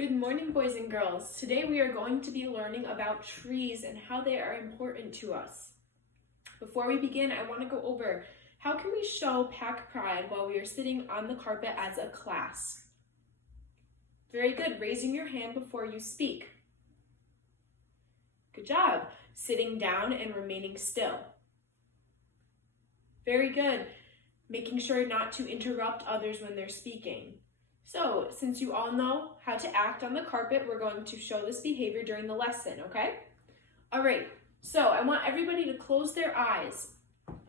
Good morning, boys and girls. Today we are going to be learning about trees and how they are important to us. Before we begin, I want to go over how can we show pack pride while we are sitting on the carpet as a class. Very good. Raising your hand before you speak. Good job. Sitting down and remaining still. Very good. Making sure not to interrupt others when they're speaking. So, since you all know how to act on the carpet, we're going to show this behavior during the lesson, okay? All right, so I want everybody to close their eyes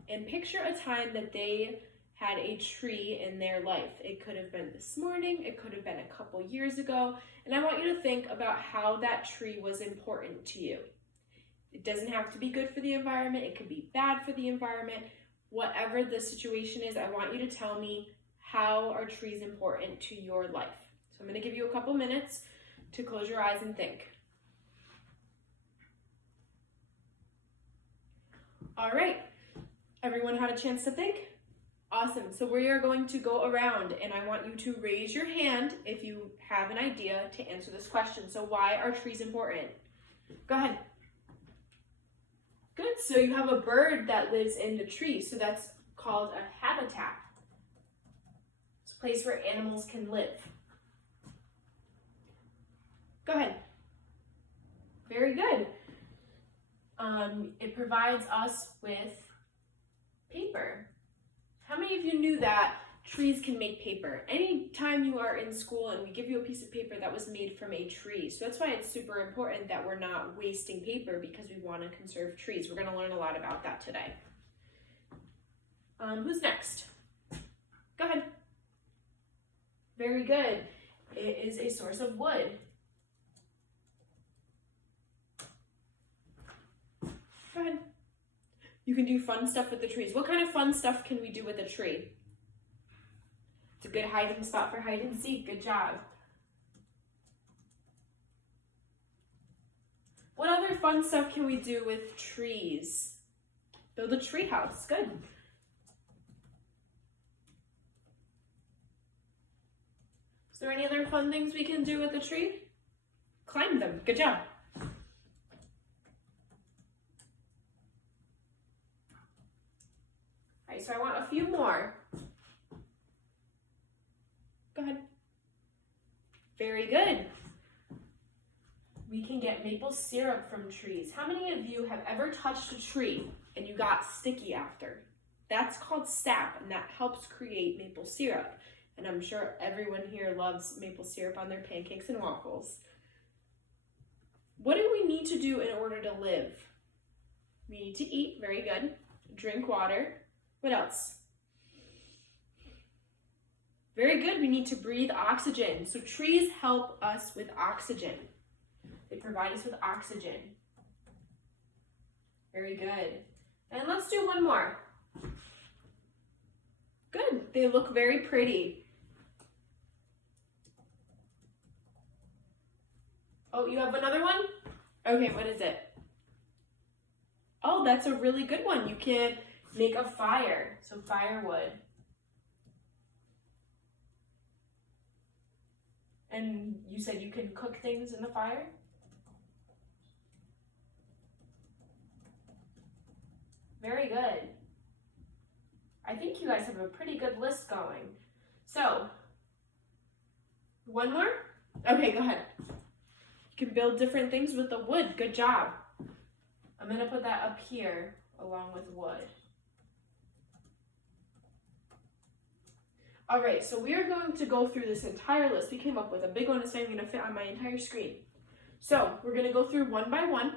and picture a time that they had a tree in their life. It could have been this morning, it could have been a couple years ago, and I want you to think about how that tree was important to you. It doesn't have to be good for the environment, it could be bad for the environment. Whatever the situation is, I want you to tell me, how are trees important to your life? So I'm going to give you a couple minutes to close your eyes and think. All right, everyone had a chance to think? Awesome, so we are going to go around and I want you to raise your hand if you have an idea to answer this question. So why are trees important? Go ahead. Good, so you have a bird that lives in the tree, so that's called a habitat. Place where animals can live. Go ahead. Very good. It provides us with paper. How many of you knew that trees can make paper? Anytime you are in school and we give you a piece of paper that was made from a tree. So that's why it's super important that we're not wasting paper because we want to conserve trees. We're going to learn a lot about that today. Who's next? Go ahead. Very good. It is a source of wood. Go ahead. You can do fun stuff with the trees. What kind of fun stuff can we do with a tree? It's a good hiding spot for hide and seek. Good job. What other fun stuff can we do with trees? Build a tree house. Good. Is there any other fun things we can do with the tree? Climb them. Good job. All right, so I want a few more. Go ahead. Very good. We can get maple syrup from trees. How many of you have ever touched a tree and you got sticky after? That's called sap, and that helps create maple syrup. And I'm sure everyone here loves maple syrup on their pancakes and waffles. What do we need to do in order to live? We need to eat, very good. Drink water. What else? Very good, we need to breathe oxygen. So trees help us with oxygen. They provide us with oxygen. Very good. And let's do one more. Good, they look very pretty. Oh, you have another one? Okay, what is it? Oh, that's a really good one. You can make a fire, so firewood. And you said you can cook things in the fire? Very good. I think you guys have a pretty good list going. So, one more? Okay, go ahead. You can build different things with the wood. Good job. I'm going to put that up here along with wood. All right, so we are going to go through this entire list. We came up with a big one. It's not even going to fit on my entire screen. So we're going to go through one by one,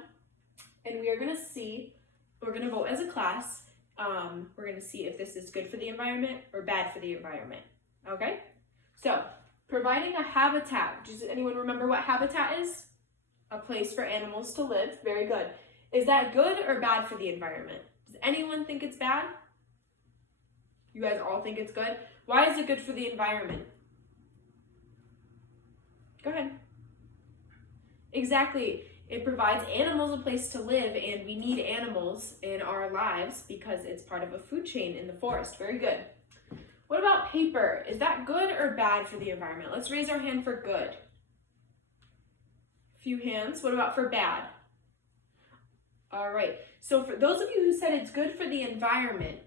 and we are going to see, we're going to vote as a class. We're going to see if this is good for the environment or bad for the environment. Okay? So, providing a habitat. Does anyone remember what habitat is? A place for animals to live. Very good. Is that good or bad for the environment? Does anyone think it's bad? You guys all think it's good? Why is it good for the environment? Go ahead. Exactly. It provides animals a place to live, and we need animals in our lives because it's part of a food chain in the forest. Very good. What about paper? Is that good or bad for the environment? Let's raise our hand for good. Few hands. What about for bad? All right. So for those of you who said it's good for the environment,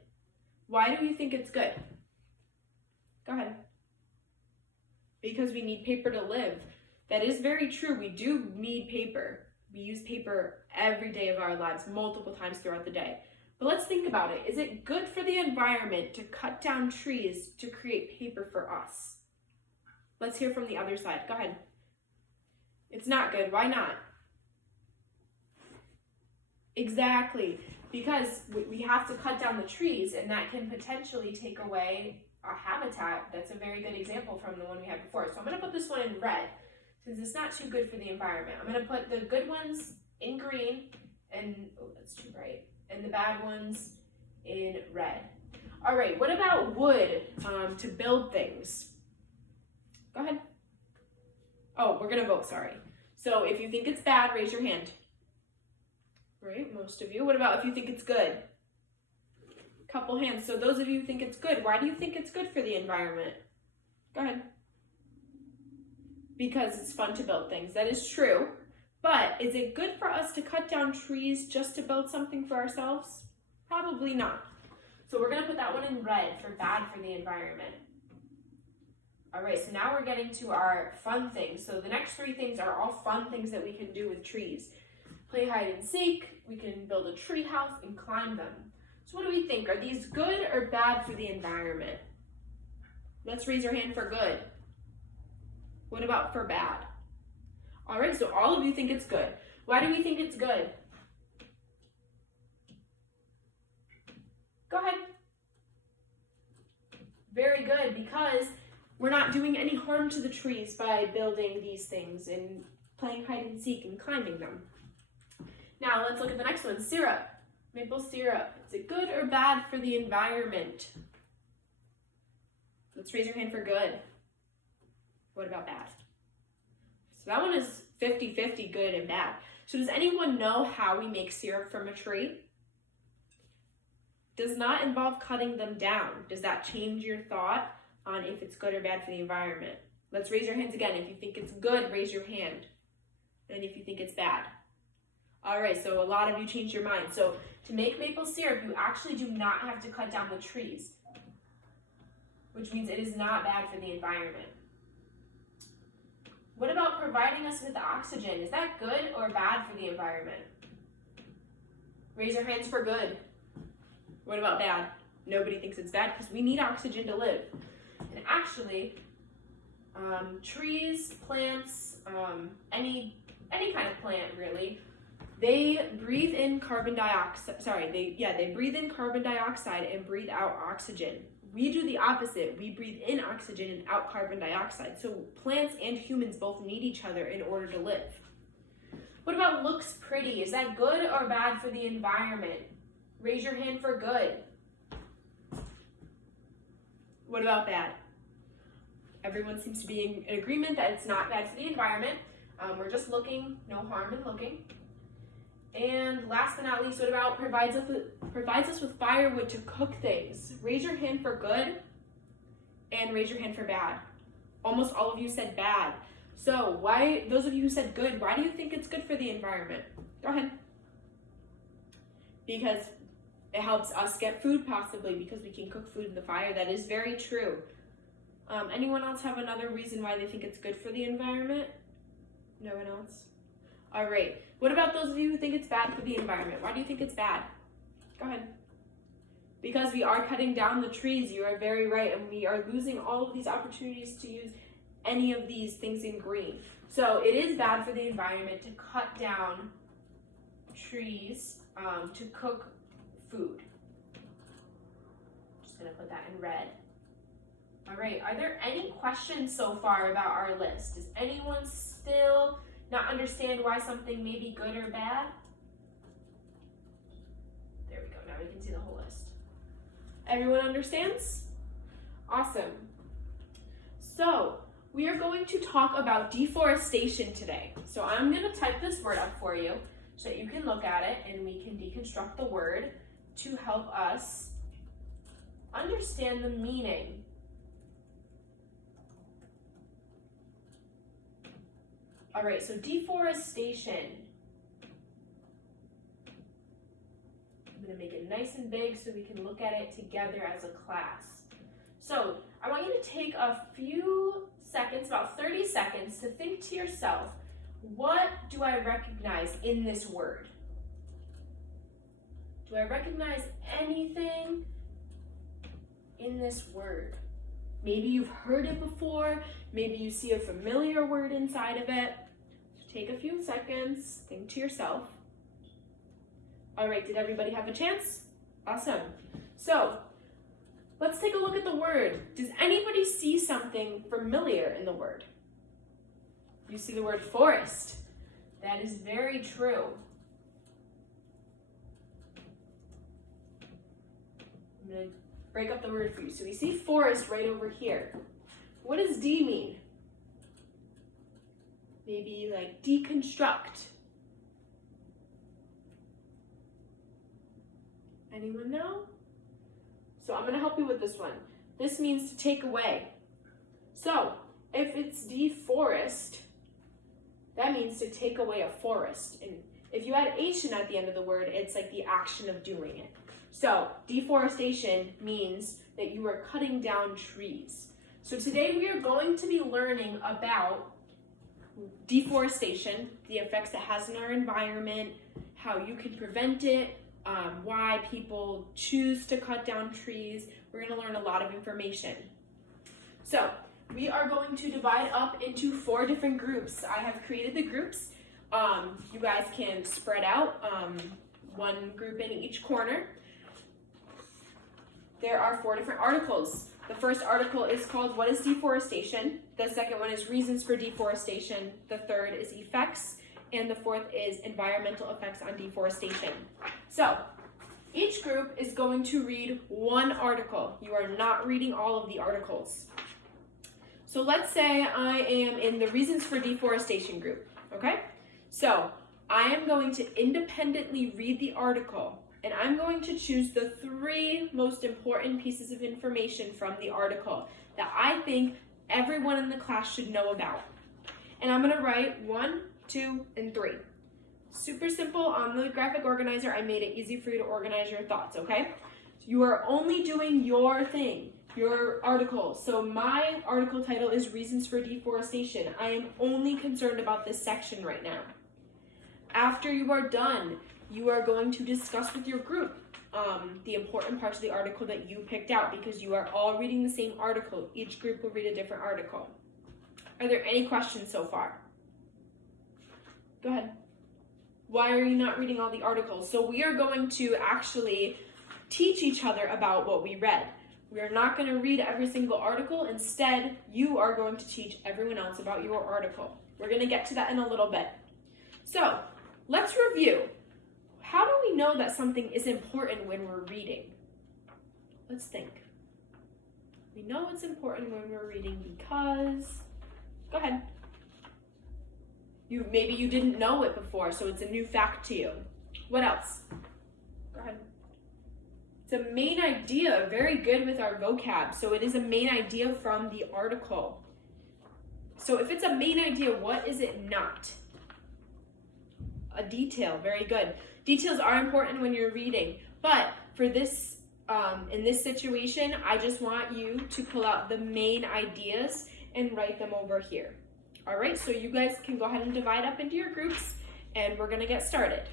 why do you think it's good? Go ahead. Because we need paper to live. That is very true. We do need paper. We use paper every day of our lives, multiple times throughout the day. But let's think about it. Is it good for the environment to cut down trees to create paper for us? Let's hear from the other side. Go ahead. It's not good. Why not? Exactly. Because we have to cut down the trees, and that can potentially take away our habitat. That's a very good example from the one we had before. So I'm going to put this one in red, since it's not too good for the environment. I'm going to put the good ones in green, and, oh, that's too bright, and the bad ones in red. All right, what about wood to build things? Go ahead. Oh, we're going to vote, sorry. So if you think it's bad, raise your hand. Right, most of you. What about if you think it's good? Couple hands. So those of you who think it's good, why do you think it's good for the environment? Go ahead. Because it's fun to build things. That is true. But is it good for us to cut down trees just to build something for ourselves? Probably not. So we're going to put that one in red for bad for the environment. All right, so now we're getting to our fun things. So the next three things are all fun things that we can do with trees. Play hide and seek, we can build a tree house and climb them. So what do we think? Are these good or bad for the environment? Let's raise your hand for good. What about for bad? All right, so all of you think it's good. Why do we think it's good? Go ahead. Very good, because we're not doing any harm to the trees by building these things and playing hide and seek and climbing them. Now let's look at the next one, syrup. Maple syrup. Is it good or bad for the environment? Let's raise your hand for good. What about bad? So that one is 50-50, good and bad. So does anyone know how we make syrup from a tree? Does not involve cutting them down. Does that change your thought on if it's good or bad for the environment? Let's raise your hands again. If you think it's good, raise your hand. And if you think it's bad. All right, so a lot of you changed your mind. So to make maple syrup, you actually do not have to cut down the trees, which means it is not bad for the environment. What about providing us with oxygen? Is that good or bad for the environment? Raise your hands for good. What about bad? Nobody thinks it's bad because we need oxygen to live. And actually, trees, plants, any kind of plant really, they breathe in carbon dioxide. They breathe in carbon dioxide and breathe out oxygen. We do the opposite. We breathe in oxygen and out carbon dioxide. So plants and humans both need each other in order to live. What about looks pretty? Is that good or bad for the environment? Raise your hand for good. What about bad? Everyone seems to be in agreement that it's not bad for the environment. We're just looking, no harm in looking. And last but not least, what about provides us with firewood to cook things? Raise your hand for good and raise your hand for bad. Almost all of you said bad. So why, those of you who said good, why do you think it's good for the environment? Go ahead. Because it helps us get food possibly, because we can cook food in the fire. That is very true. Anyone else have another reason why they think it's good for the environment? No one else? All right. What about those of you who think it's bad for the environment? Why do you think it's bad? Go ahead. Because we are cutting down the trees. You are very right. And we are losing all of these opportunities to use any of these things in green. So it is bad for the environment to cut down trees to cook food. Just going to put that in red. All right. Are there any questions so far about our list? Does anyone still not understand why something may be good or bad? There we go. Now we can see the whole list. Everyone understands? Awesome. So we are going to talk about deforestation today. So I'm going to type this word up for you so that you can look at it and we can deconstruct the word to help us understand the meaning. All right, so deforestation. I'm gonna make it nice and big so we can look at it together as a class. So I want you to take a few seconds, about 30 seconds, to think to yourself, what do I recognize in this word? Do I recognize anything in this word? Maybe you've heard it before, maybe you see a familiar word inside of it. So take a few seconds, think to yourself. All right, did everybody have a chance? Awesome. So let's take a look at the word. Does anybody see something familiar in the word? You see the word forest. That is very true. I'm going to break up the word for you. So we see forest right over here. What does D mean? Maybe like deconstruct. Anyone know? So I'm going to help you with this one. This means to take away. So if it's deforest, that means to take away a forest. And if you add ation at the end of the word, it's like the action of doing it. So deforestation means that you are cutting down trees. So today we are going to be learning about deforestation, the effects it has on our environment, how you can prevent it, why people choose to cut down trees. We're going to learn a lot of information. So we are going to divide up into 4 different groups. I have created the groups. You guys can spread out, one group in each corner. There are 4 different articles. The first article is called What is Deforestation? The second one is Reasons for Deforestation. The third is Effects. And the fourth is Environmental Effects on Deforestation. So each group is going to read one article. You are not reading all of the articles. So let's say I am in the Reasons for Deforestation group, okay? So I am going to independently read the article, and I'm going to choose the 3 most important pieces of information from the article that I think everyone in the class should know about. And I'm gonna write 1, 2, and 3. Super simple. On the graphic organizer, I made it easy for you to organize your thoughts, okay? You are only doing your thing, your article. So my article title is Reasons for Deforestation. I am only concerned about this section right now. After you are done, you are going to discuss with your group the important parts of the article that you picked out, because you are all reading the same article. Each group will read a different article. Are there any questions so far? Go ahead. Why are you not reading all the articles? So we are going to actually teach each other about what we read. We are not going to read every single article. Instead, you are going to teach everyone else about your article. We're going to get to that in a little bit. So let's review. How do we know that something is important when we're reading? Let's think. We know it's important when we're reading because... Go ahead. Maybe you didn't know it before, so it's a new fact to you. What else? Go ahead. It's a main idea, very good with our vocab. So it is a main idea from the article. So if it's a main idea, what is it not? A detail, very good. Details are important when you're reading, but for this, in this situation, I just want you to pull out the main ideas and write them over here. All right, so you guys can go ahead and divide up into your groups, and we're gonna get started.